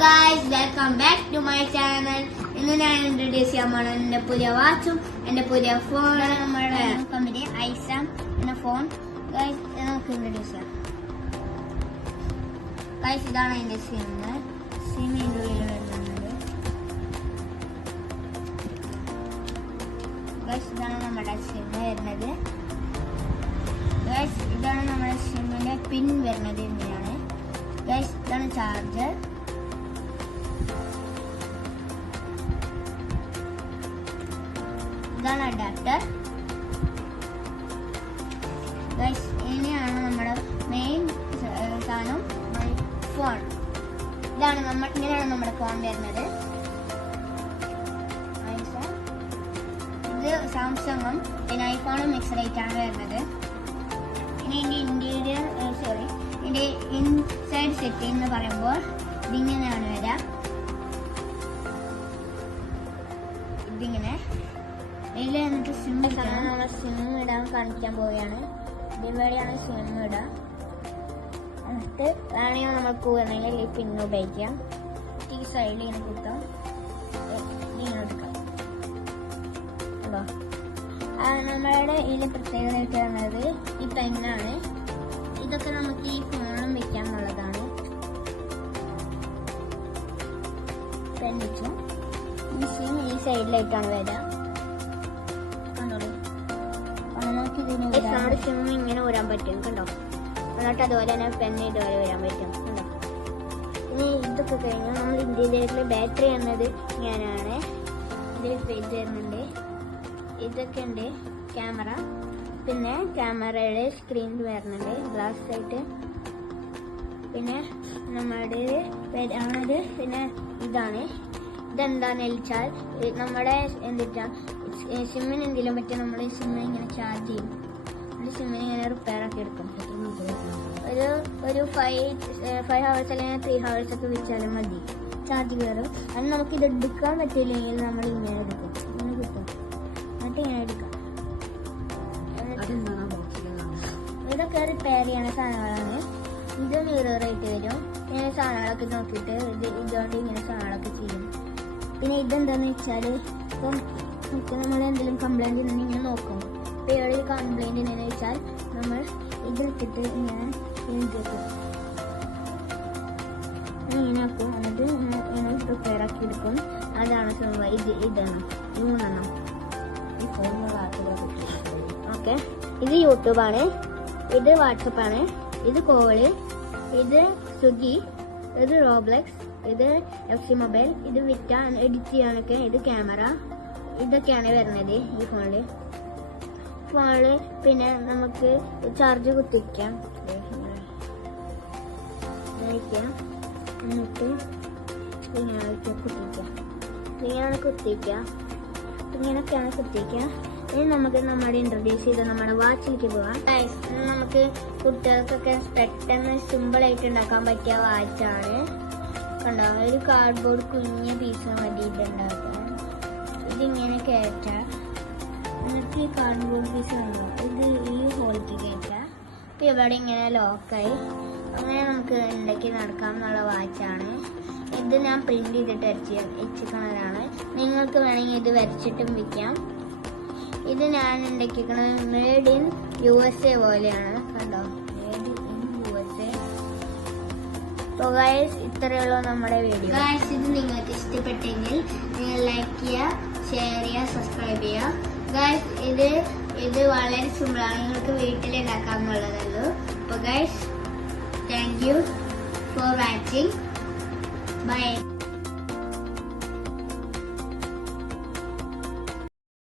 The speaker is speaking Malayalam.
guys, welcome back to my channel. ഇന്ന് ഞാൻ ഇൻട്രൊഡ്യൂസ് ചെയ്യാൻ പോണ എന്റെ പുതിയ വാച്ചും എന്റെ പുതിയ ഫോണാണ്. നമ്മുടെ കമ്പനി ഐസാം എന്ന ഫോൺ. ഗൈസ് നമുക്ക് ഇൻട്രൊഡ്യൂസ് ചെയ്യാം. ഗൈസ് ഇതാണ് അതിന്റെ സിം ഇതിന്റെ ഉള്ളിൽ വരുന്നുണ്ട്. ഗൈസ് ഇതാണ് നമ്മുടെ സിം വരുന്നത്. ഗൈസ് ഇതാണ് നമ്മുടെ സിമ്മിന്റെ പിൻ വരുന്നത്. ഇങ്ങനെയാണ് ഗൈസ്. ഇതാണ് ചാർജർ. ഇതാണ് അഡാപ്റ്റർ. ഗൈസ് ഇനിയാണ് നമ്മുടെ മെയിൻ സാധനം ഫോൺ. ഇങ്ങനെയാണ് നമ്മുടെ ഫോൺ വരുന്നത്. ഇത് സാംസങ്ങും പിന്നെ ഐഫോണും മിക്സഡ് ആയിട്ടാണ് വരുന്നത്. ഇനി ഇതിന്റെ ഇതിന്റെ ഇൻസൈഡ് സെറ്റിംഗ് എന്ന് പറയുമ്പോൾ ഇതിങ്ങനെയാണ് വരാം. ഇതിങ്ങനെ ഇതിൽ എന്നിട്ട് സിം നമ്മൾ സിം ഇടാൻ കാണിക്കാൻ പോവുകയാണ്. ഇതിലൂടെയാണ് സിം ഇടുക. എന്നിട്ട് വേണമെങ്കിൽ നമുക്ക് വേണമെങ്കിൽ ഈ പിന്ന് ഉപയോഗിക്കാം. ഈ സൈഡിൽ ഇങ്ങനെ കുത്താം, ഇങ്ങനെ എടുക്കാം. നമ്മളുടെ ഇതിൽ പ്രത്യേകത പറയുന്നത് ഈ പെന്നാണ്. ഇതൊക്കെ നമുക്ക് ഈ ഫോണും വെക്കാന്നുള്ളതാണ്. പെൻ വെച്ചു. ഈ സിം ഈ സൈഡിലായിട്ടാണ് വരിക. നമ്മുടെ സിം ഇങ്ങനെ ഊരാൻ പറ്റും കണ്ടോ. എന്നിട്ട് അതുപോലെ തന്നെ പെന്ന് ഇതുപോലെ ഊരാൻ പറ്റും കണ്ടോ. ഇനി ഇതൊക്കെ കഴിഞ്ഞാൽ നമ്മൾ ഇന്ത്യയിലെ ബാറ്ററി എന്നത് ഇങ്ങനെയാണ്. ഇതിൽ പേജ് വരുന്നുണ്ട്. ഇതൊക്കെ ഉണ്ട് ക്യാമറ. പിന്നെ ക്യാമറയുടെ സ്ക്രീൻ വരുന്നുണ്ട് ഗ്ലാസ് ആയിട്ട്. പിന്നെ നമ്മുടെ പിന്നെ ഇതെന്താന്ന് വെച്ചാൽ നമ്മുടെ സിമ്മിന് എന്തെങ്കിലും പറ്റിയ നമ്മൾ ഈ സിമ്മിന് ഇങ്ങനെ ചാർജ് ചെയ്യും. സിമ്മിന് ഇങ്ങനെ റിപ്പയർ ആക്കി എടുക്കും. ഒരു 5 hours അല്ലെങ്കിൽ 3 hours ഒക്കെ വെച്ചാലും മതി, ചാർജ് കയറും. അത് നമുക്ക് ഇത് എടുക്കാൻ പറ്റില്ലെങ്കിൽ നമ്മൾ ഇങ്ങനെ എടുക്കും. ഇങ്ങനെ കിട്ടും. എന്നിട്ട് ഇങ്ങനെ എടുക്കാം. ഇതൊക്കെ റിപ്പയർ ചെയ്യണ സാധനങ്ങളാണ്. ഇത് മിററായിട്ട് വരും. ഇങ്ങനെ സാധനങ്ങളൊക്കെ നോക്കിയിട്ട് ഇതുകൊണ്ട് ഇങ്ങനെ സാധനങ്ങളൊക്കെ ചെയ്യും. പിന്നെ ഇതെന്താന്ന് വെച്ചാൽ ഇപ്പം നമ്മൾ എന്തെങ്കിലും കംപ്ലൈന്റ് ഉണ്ടെങ്കിൽ ഇങ്ങനെ നോക്കും. ഇപ്പം ഇവിടെ കംപ്ലൈന്റ് ഉണ്ടെന്ന് വെച്ചാൽ നമ്മൾ ഇതെടുത്തിട്ട് ഇങ്ങനെ ഇങ്ങനെ ആക്കും. എന്നിട്ട് ഇങ്ങനെ റിപ്പയർ ആക്കി എടുക്കും. അതാണ് സംഭവം. ഇതാണ് 3 ഈ ഫോണിലുള്ള. ഓക്കെ, ഇത് യൂട്യൂബാണ്, ഇത് വാട്സപ്പാണ്, ഇത് കോള്, ഇത് സ്വിഗ്ഗി, ഇത് റോബ്ലെക്സ്, ഇത് FC മൊബൈൽ, ഇത് വിറ്റ എഡിറ്റ് ചെയ്യാനൊക്കെ, ഇത് ക്യാമറ. ഇതൊക്കെയാണ് വരുന്നത് ഈ ഫോണില്. പിന്നെ നമുക്ക് ചാർജ് കുത്തിക്കാം. എന്നിട്ട് ഇങ്ങനെയാണ് കുത്തിക്കുക. ഇങ്ങനെയൊക്കെയാണ് കുത്തിക്കുക. ഇനി നമുക്ക് നമ്മുടെ ഇൻട്രൊഡ്യൂസ് ചെയ്ത് നമ്മുടെ വാച്ചിലേക്ക് പോവാം. നമുക്ക് കുട്ടികൾക്കൊക്കെ പെട്ടെന്ന് സിമ്പിളായിട്ട് ഉണ്ടാക്കാൻ പറ്റിയ വാച്ചാണ്. കണ്ടോ, ഒരു കാർഡ്ബോർഡ് കുഞ്ഞ് പീസ് മതി ഇതുണ്ടാക്കാൻ. ഇതിങ്ങനെ കയറ്റാം. എന്നിട്ട് ഈ കാർഡ്ബോർഡ് പീസ് കണ്ടോ, ഇത് ഈ ഹോളിലേക്ക് കയറ്റാം. ഇപ്പം ഇവിടെ ഇങ്ങനെ ലോക്കായി. അങ്ങനെ നമുക്ക് ഉണ്ടാക്കി നടക്കാം എന്നുള്ള വാച്ചാണ് ഇത്. ഞാൻ പ്രിന്റ് ചെയ്തിട്ട് വെച്ചിരിക്കുന്നതാണ്. നിങ്ങൾക്ക് വേണമെങ്കിൽ ഇത് വരച്ചിട്ടും വിൽക്കാം. ഇത് ഞാൻ ഉണ്ടാക്കിയിരിക്കുന്നത് മേഡ് ഇൻ USA പോലെയാണ്. കണ്ടോ, made in USA. So guys, ഇത്രയുള്ളൂ നമ്മുടെ വീഡിയോ. ഗൈസ്, ഇത് നിങ്ങൾക്ക് ഇഷ്ടപ്പെട്ടെങ്കിൽ നിങ്ങൾ ലൈക്ക് ചെയ്യുക, ഷെയർ ചെയ്യുക, സബ്സ്ക്രൈബ് ചെയ്യുക. ഗൈസ്, ഇത് വളരെ സിമ്പിളാണ്. നിങ്ങൾക്ക് വീട്ടിൽ ഉണ്ടാക്കാമെന്നുള്ളതല്ലോ. അപ്പോൾ guys, thank you for watching. By.